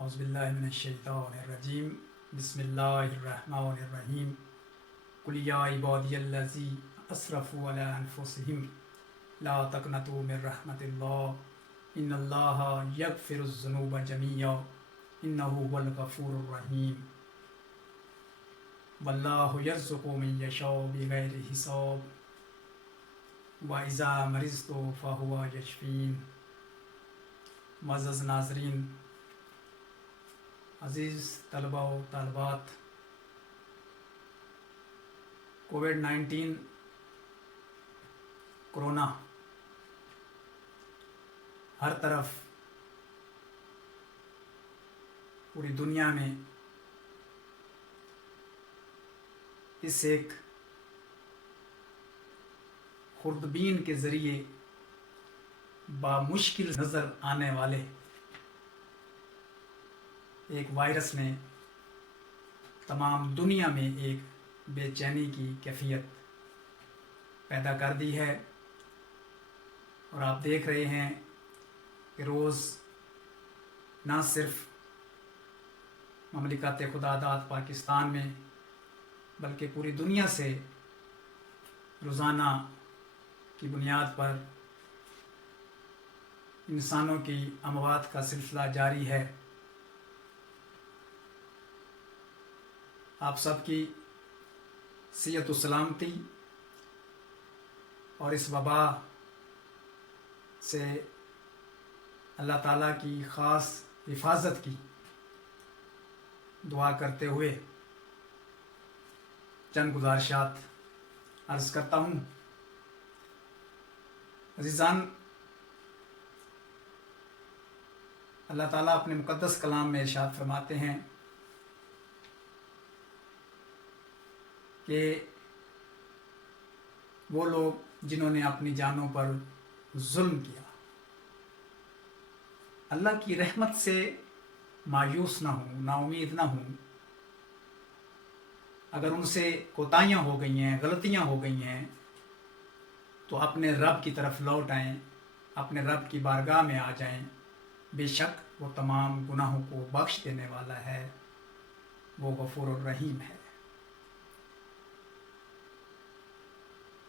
اعوذ باللہ من الشیطان الرجیم بسم اللہ الرحمن الرحیم قل یا عبادی الذین اسرفوا علی انفسہم لا تقنطوا من رحمت اللہ ان اللہ یغفر الذنوب جميعا انہ هو الغفور الرحیم واللہ یرزق من یشاء بغیر حساب واذا مرضت فهو یشفین۔ معزز ناظرین، عزیز طلباء و طالبات، کووڈ-19 کرونا ہر طرف پوری دنیا میں اس ایک خوردبین کے ذریعے بامشکل نظر آنے والے ایک وائرس نے تمام دنیا میں ایک بے چینی کی کیفیت پیدا کر دی ہے، اور آپ دیکھ رہے ہیں کہ روز نہ صرف مملکت خدا داد پاکستان میں بلکہ پوری دنیا سے روزانہ کی بنیاد پر انسانوں کی اموات کا سلسلہ جاری ہے۔ آپ سب کی صحت و سلامتی اور اس وبا سے اللہ تعالیٰ کی خاص حفاظت کی دعا کرتے ہوئے چند گزارشات عرض کرتا ہوں۔ عزیزان، اللہ تعالیٰ اپنے مقدس کلام میں ارشاد فرماتے ہیں کہ وہ لوگ جنہوں نے اپنی جانوں پر ظلم کیا اللہ کی رحمت سے مایوس نہ ہوں، نا امید نہ ہوں۔ اگر ان سے کوتاہیاں ہو گئی ہیں، غلطیاں ہو گئی ہیں، تو اپنے رب کی طرف لوٹ آئیں، اپنے رب کی بارگاہ میں آ جائیں۔ بے شک وہ تمام گناہوں کو بخش دینے والا ہے، وہ غفور الرحیم ہے۔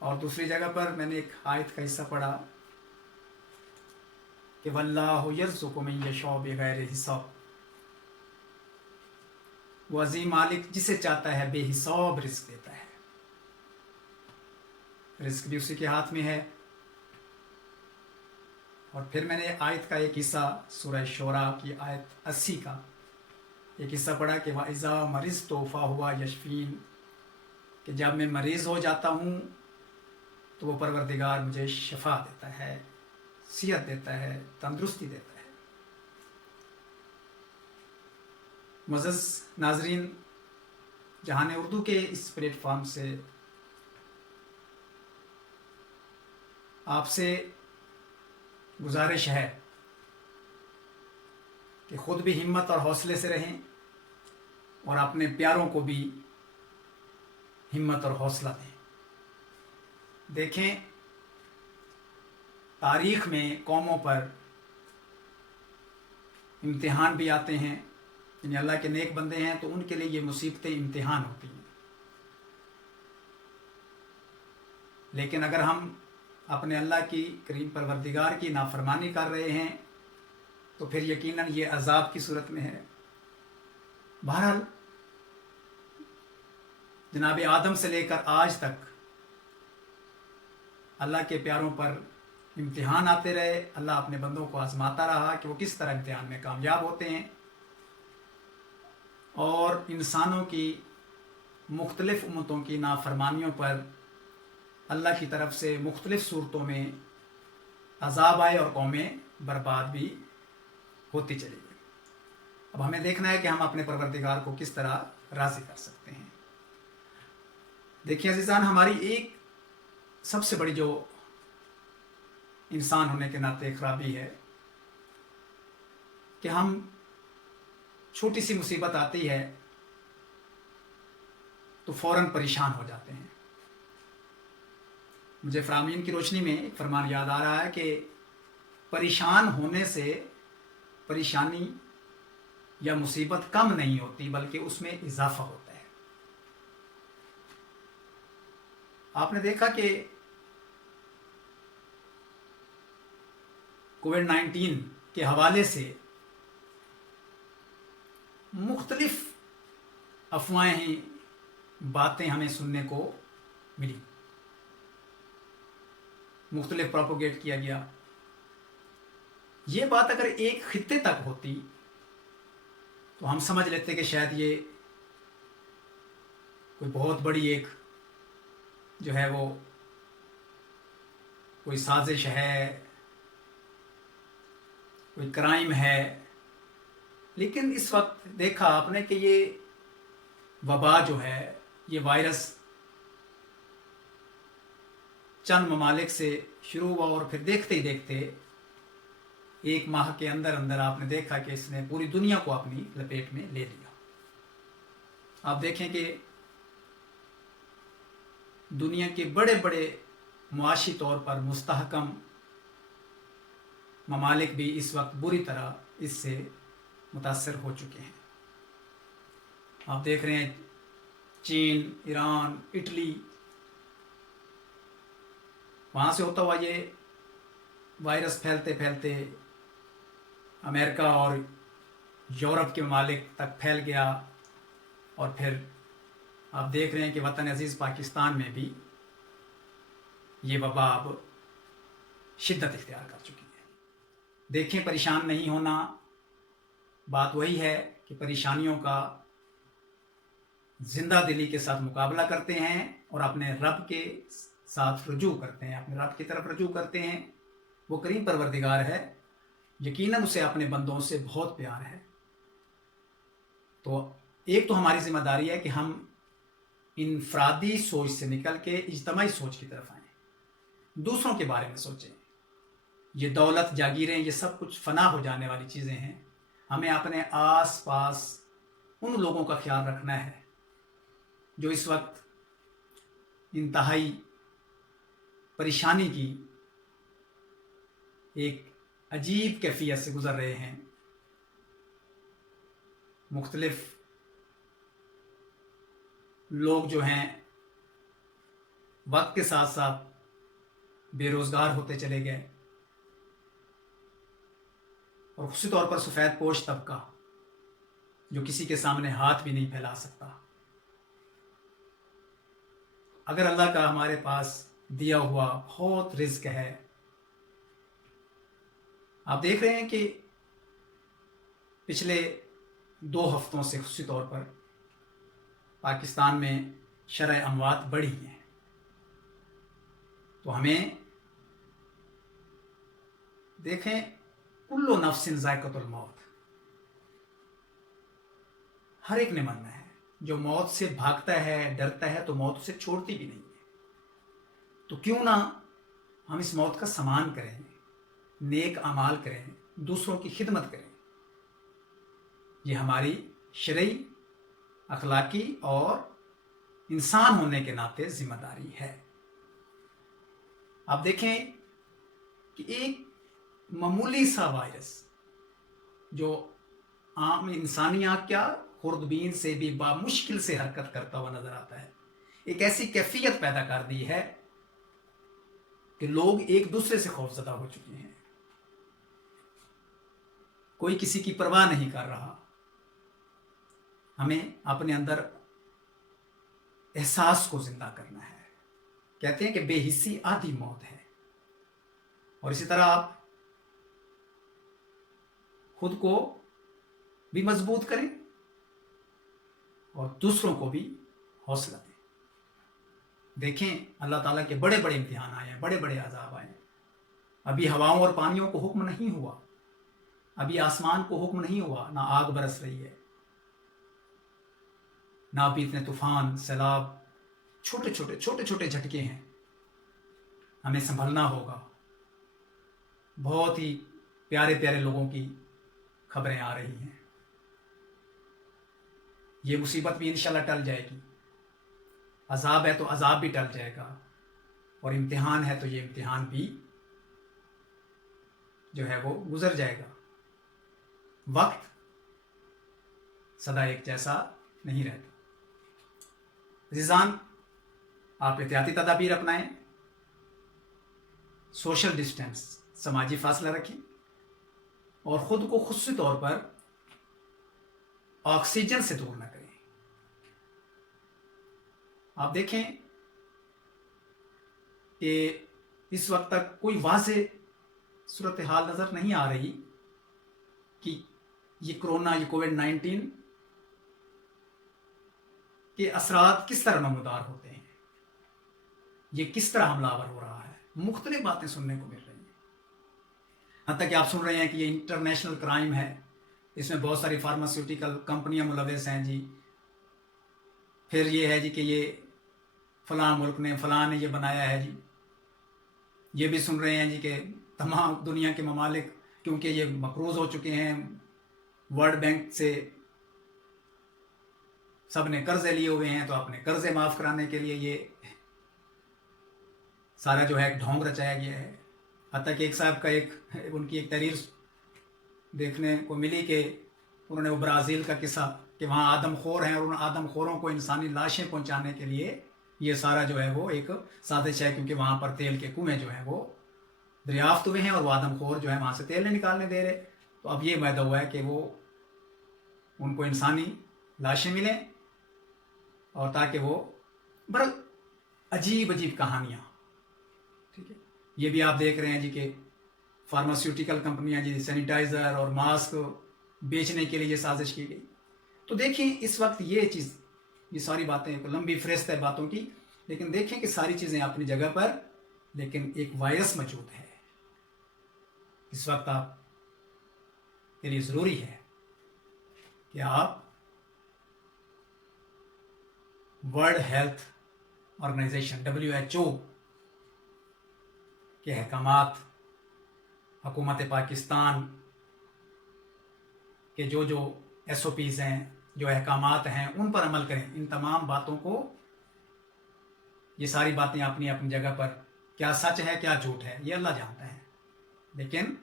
اور دوسری جگہ پر میں نے ایک آیت کا حصہ پڑھا کہ واللہ یرزق من یشاء بغیر حساب، وہ عظیم مالک جسے چاہتا ہے بے حساب رزق دیتا ہے، رزق بھی اسی کے ہاتھ میں ہے۔ اور پھر میں نے آیت کا ایک حصہ سورہ شعراء کی آیت 80 کا ایک حصہ پڑھا کہ وَإِذَا مَرِضْتُ فَهُوَ يَشْفِينِ، کہ جب میں مریض ہو جاتا ہوں تو وہ پروردگار مجھے شفا دیتا ہے، صحت دیتا ہے، تندرستی دیتا ہے۔ معزز ناظرین، جہان اردو کے اس پلیٹ فارم سے آپ سے گزارش ہے کہ خود بھی ہمت اور حوصلے سے رہیں اور اپنے پیاروں کو بھی ہمت اور حوصلہ دیں۔ دیکھیں، تاریخ میں قوموں پر امتحان بھی آتے ہیں، یعنی اللہ کے نیک بندے ہیں تو ان کے لیے یہ مصیبتیں امتحان ہوتی ہیں، لیکن اگر ہم اپنے اللہ کی کریم پروردگار کی نافرمانی کر رہے ہیں تو پھر یقیناً یہ عذاب کی صورت میں ہے۔ بہرحال جناب آدم سے لے کر آج تک اللہ کے پیاروں پر امتحان آتے رہے، اللہ اپنے بندوں کو آزماتا رہا کہ وہ کس طرح امتحان میں کامیاب ہوتے ہیں، اور انسانوں کی مختلف امتوں کی نافرمانیوں پر اللہ کی طرف سے مختلف صورتوں میں عذاب آئے اور قومیں برباد بھی ہوتی چلی گئی۔ اب ہمیں دیکھنا ہے کہ ہم اپنے پروردگار کو کس طرح راضی کر سکتے ہیں۔ دیکھیں عزیزان، ہماری ایک سب سے بڑی جو انسان ہونے کے ناطے خرابی ہے کہ ہم چھوٹی سی مصیبت آتی ہے تو فوراً پریشان ہو جاتے ہیں۔ مجھے فرامین کی روشنی میں ایک فرمان یاد آ رہا ہے کہ پریشان ہونے سے پریشانی या मुसीबत कम नहीं होती बल्कि उसमें इजाफा होता है। आपने देखा कि कोविड-19 के हवाले से मुख्तलिफ अफवाहें, बातें हमें सुनने को मिली, मुख्तलिफ प्रोपोगेट किया गया। ये बात अगर एक खित्ते तक होती तो हम समझ लेते कि शायद ये कोई बहुत बड़ी एक जो है वो कोई साजिश है, कोई क्राइम है। लेकिन इस वक्त देखा आपने कि ये वबा जो है, ये वायरस चंद ममालिक से शुरू हुआ और फिर देखते ही देखते एक माह के अंदर अंदर आपने देखा कि इसने पूरी दुनिया को अपनी लपेट में ले लिया। आप देखें कि दुनिया के बड़े बड़े मुआशी तौर पर मुस्तहकम ममालिक भी इस वक्त बुरी तरह इससे मुतासर हो चुके हैं। आप देख रहे हैं चीन, ईरान, इटली, वहाँ से होता हुआ ये वायरस फैलते फैलते अमेरिका और यूरोप के ममालिक तक फैल गया। और फिर आप देख रहे हैं कि वतन अजीज़ पाकिस्तान में भी ये वबा अब शिद्दत इख्तियार कर चुकी है। देखें, परेशान नहीं होना, बात वही है कि परेशानियों का जिंदा दिली के साथ मुकाबला करते हैं और अपने रब के साथ रुजू करते हैं, अपने रब की तरफ रुजू करते हैं। वो करीम परवरदिगार है, यकीनन उसे अपने बंदों से बहुत प्यार है। तो एक तो हमारी जिम्मेदारी है कि हम इनफरादी सोच से निकल के इज्तमाई सोच की तरफ आएँ, दूसरों के बारे में सोचें। ये दौलत, जागीरें, ये सब कुछ फना हो जाने वाली चीज़ें हैं। हमें अपने आस पास उन लोगों का ख्याल रखना है जो इस वक्त इंतहाई परेशानी की एक अजीब कैफियत से गुज़र रहे हैं। मुख्तलिफ लोग जो हैं वक्त के साथ साथ बेरोज़गार होते चले गए और ख़ुशी तौर पर सफ़ेद पोश तबका जो किसी के सामने हाथ भी नहीं फैला सकता। अगर अल्लाह का हमारे पास दिया हुआ बहुत रिज़्क है, आप देख रहे हैं कि पिछले 2 हफ्तों से ख़ुशी तौर पर पाकिस्तान में शरह अमवात बढ़ी हैं। तो हमें देखें, कुल्लु नफ्सिन ज़ायक़तुल मौत, हर एक ने मरना है। जो मौत से भागता है, डरता है, तो मौत उसे छोड़ती भी नहीं है। तो क्यों ना हम इस मौत का सम्मान करें, नेक अमाल करें, दूसरों की खिदमत करें। ये हमारी शरई, अखलाकी और इंसान होने के नाते जिम्मेदारी है। आप देखें कि एक मामूली सा वायरस जो आम इंसानी आँख क्या खुर्दबीन से भी बामुश्किल से हरकत करता हुआ नजर आता है, एक ऐसी कैफियत पैदा कर दी है कि लोग एक दूसरे से खौफजदा हो चुके हैं। कोई किसी की परवाह नहीं कर रहा। हमें अपने अंदर एहसास को जिंदा करना है। कहते हैं कि बेहिस्सी आधी मौत है। और इसी तरह आप खुद को भी मजबूत करें और दूसरों को भी हौसला दें। देखें, अल्लाह ताला के बड़े बड़े इम्तिहान आए हैं, बड़े बड़े अजाब आए हैं। अभी हवाओं और पानियों को हुक्म नहीं हुआ, अभी आसमान को हुक्म नहीं हुआ, ना आग बरस रही है, ना अभी इतने तूफान, सैलाब, छोटे छोटे झटके हैं। हमें संभलना होगा। बहुत ही प्यारे प्यारे लोगों की खबरें आ रही हैं। ये मुसीबत भी इंशाल्लाह टल जाएगी। अजाब है तो अजाब भी टल जाएगा, और इम्तिहान है तो ये इम्तिहान भी जो है वो गुजर जाएगा। वक्त सदा एक जैसा नहीं रहता। अज़ीज़ान, आप एहतियाती तदाबीर अपनाएं, सोशल डिस्टेंस, समाजी फासला रखें और ख़ुद को खुसूसी तौर पर ऑक्सीजन से दूर न करें। आप देखें कि इस वक्त तक कोई वाज़ेह सूरत हाल नज़र नहीं आ रही कि ये कोरोना, ये कोविड-19 के असरात किस तरह नमूदार होते हैं, ये किस तरह हमलावर हो रहा है। मुख्तलिफ बातें सुनने को मिल रही हैं। हत्ता कि आप सुन रहे हैं कि ये इंटरनेशनल क्राइम है, इसमें बहुत सारी फार्मास्यूटिकल कंपनियां मुलव्वस हैं जी। फिर ये है जी कि ये फ़लाँ मुल्क ने, फ़लाँ ने ये बनाया है जी। ये भी सुन रहे हैं जी कि तमाम दुनिया के ममालिक, क्योंकि ये मकरूज़ हो चुके हैं, वर्ल्ड बैंक से सब ने कर्ज़े लिए हुए हैं, तो अपने कर्ज़े माफ़ कराने के लिए ये सारा जो है ढोंग रचाया गया है। हत्ता कि एक साहब का उनकी एक तहरीर देखने को मिली कि उन्होंने वो ब्राज़ील का किस्सा कि वहाँ आदमखोर हैं और उन आदमखोरों को इंसानी लाशें पहुँचाने के लिए ये सारा जो है वो एक साजिश है, क्योंकि वहाँ पर तेल के कुएँ जो हैं वो दरियाफ्त हुए हैं और वो आदमखोर जो है वहाँ से तेल नहीं निकालने दे रहे। तो अब ये वायदा हुआ है कि वो उनको इंसानी लाशें मिलें, और ताकि वो बड़ा अजीब अजीब कहानियाँ, ठीक है। ये भी आप देख रहे हैं जी कि फार्मास्यूटिकल कंपनियां जी सैनिटाइज़र और मास्क बेचने के लिए ये साजिश की गई। तो देखें इस वक्त ये चीज़, ये सारी बातें, लंबी फहरिस्त है बातों की, लेकिन देखें कि सारी चीज़ें अपनी जगह पर, लेकिन एक वायरस मौजूद है। इस वक्त आप के लिए ज़रूरी है कि आप वर्ल्ड हेल्थ ऑर्गेनाइजेशन WHO के अहकामात, हुकूमत पाकिस्तान के जो SOPs हैं, जो अहकामात हैं, उन पर अमल करें। इन तमाम बातों को, ये सारी बातें अपनी अपनी जगह पर, क्या सच है क्या झूठ है ये अल्लाह जानता है, लेकिन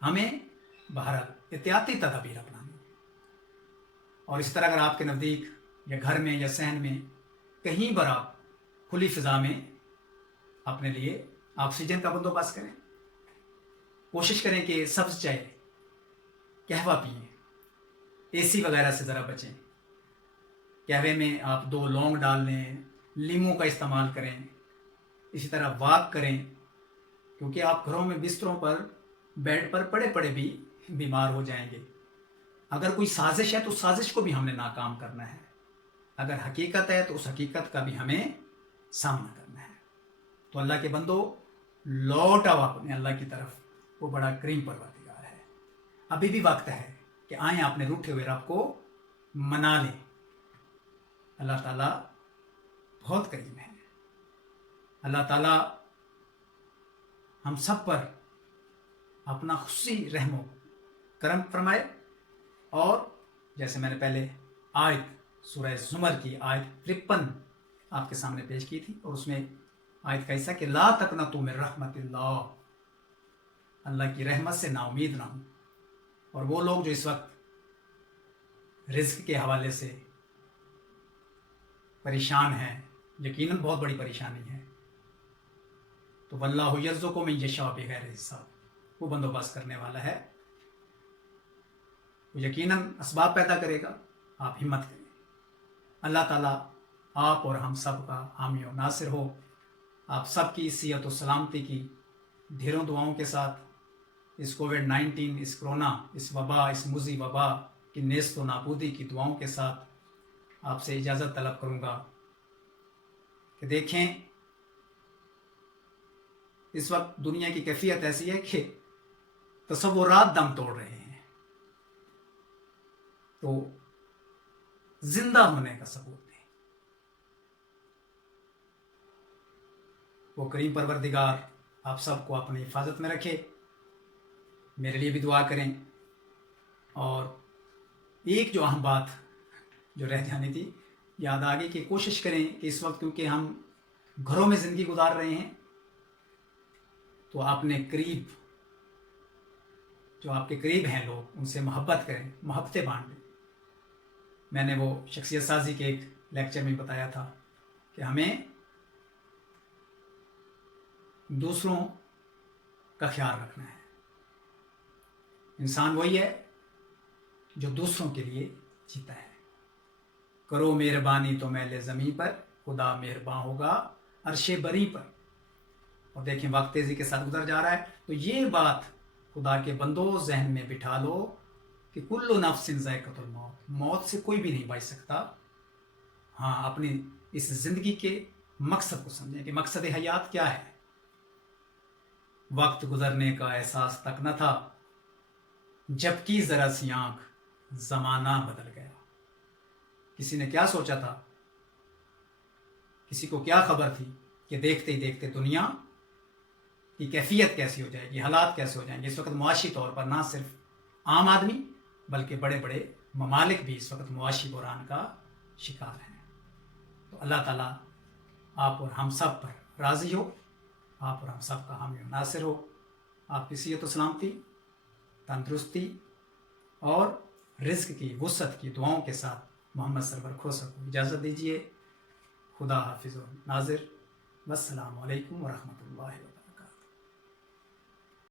हमें बहरहाल एहतियाती तदाबीर अपनानी। और इस तरह अगर आपके नज़दीक या घर में या सहन में कहीं पर आप खुली फ़िज़ा में अपने लिए ऑक्सीजन का बंदोबस्त करें। कोशिश करें कि सब्ज़ चाय, कहवा पिएं, AC वगैरह से ज़रा बचें। कहवे में आप 2 लौंग डाल लें, लीमू का इस्तेमाल करें। इसी तरह वॉक करें, क्योंकि आप घरों में बिस्तरों पर, बेड पर पड़े पड़े भी बीमार हो जाएंगे। अगर कोई साजिश है तो साजिश को भी हमने नाकाम करना है। अगर हकीकत है तो उस हकीकत का भी हमें सामना करना है। तो अल्लाह के बंदो, लौट आओ अपने अल्लाह की तरफ, वो बड़ा करीम परवरदिगार है। अभी भी वक्त है कि आएँ अपने रूठे हुए रब को मना लें। अल्लाह ताला बहुत करीम है। अल्लाह ताला हम सब पर अपना खुशी रहमो करम फरमाए। और जैसे मैंने पहले आयत सूरह ज़ुमर की आयत 53 आपके सामने पेश की थी, और उसमें आयत का हिस्सा कि ला तक़नतू मिन रहमतिल्लाह, अल्लाह की रहमत से नाउमीद ना हो। और वो लोग जो इस वक्त रिज़्क़ के हवाले से परेशान हैं, यकीनन बहुत बड़ी परेशानी है, तो वल्लाहु यर्ज़ुक़ु मन यशाअ बिग़ैर हिसाब, वो बंदोबस्त करने वाला है, वो यकीनन असबाब पैदा करेगा। आप हिम्मत करें। अल्लाह ताला आप और हम सब का हामी और नासिर हो। आप सब की सेहत और सलामती की ढेरों दुआओं के साथ इस कोविड-19, इस कोरोना, इस वबा, इस मुज़ी वबा की नेस्त व नाबूदी की दुआओं के साथ आपसे इजाज़त तलब करूँगा कि देखें इस वक्त दुनिया की कैफियत ऐसी है कि तसव्वुरात दम तोड़ रहे हैं। तो जिंदा होने का सबूत दें। वो करीम परवरदिगार आप सबको अपनी हिफाजत में रखे। मेरे लिए भी दुआ करें। और एक जो अहम बात जो रह जानी थी याद आ गई कि कोशिश करें कि इस वक्त क्योंकि हम घरों में ज़िंदगी गुजार रहे हैं, तो अपने करीब जो आपके करीब हैं लोग, उनसे मोहब्बत करें, मोहब्बतें बांटें। میں نے وہ شخصیت سازی کے ایک لیکچر میں بتایا تھا کہ ہمیں دوسروں کا خیال رکھنا ہے. انسان وہی ہے جو دوسروں کے لیے جیتا ہے. کرو مہربانی تو میل زمیں پر، خدا مہرباں ہوگا عرش بری پر. اور دیکھیں وقت تیزی کے ساتھ گزر جا رہا ہے، تو یہ بات خدا کے بندو ذہن میں بٹھا لو کہ کل نفس ذائقۃ الموت، موت سے کوئی بھی نہیں بچ سکتا. ہاں، اپنی اس زندگی کے مقصد کو سمجھیں کہ مقصد حیات کیا ہے. وقت گزرنے کا احساس تک نہ تھا، جبکہ ذرا سی آنکھ زمانہ بدل گیا. کسی نے کیا سوچا تھا، کسی کو کیا خبر تھی کہ دیکھتے ہی دیکھتے دنیا کی کیفیت کیسی ہو جائے گی، حالات کیسے ہو جائیں گے. اس وقت معاشی طور پر نہ صرف عام آدمی بلکہ بڑے بڑے ممالک بھی اس وقت معاشی بحران کا شکار ہیں. تو اللہ تعالیٰ آپ اور ہم سب پر راضی ہو، آپ اور ہم سب کا حامی و ناصر ہو. آپ کی صحت و سلامتی، تندرستی اور رزق کی وسعت کی دعاؤں کے ساتھ محمد سرور کھوسہ کو اجازت دیجیے. خدا حافظ و ناظر. والسلام علیکم ورحمۃ اللہ وبرکاتہ.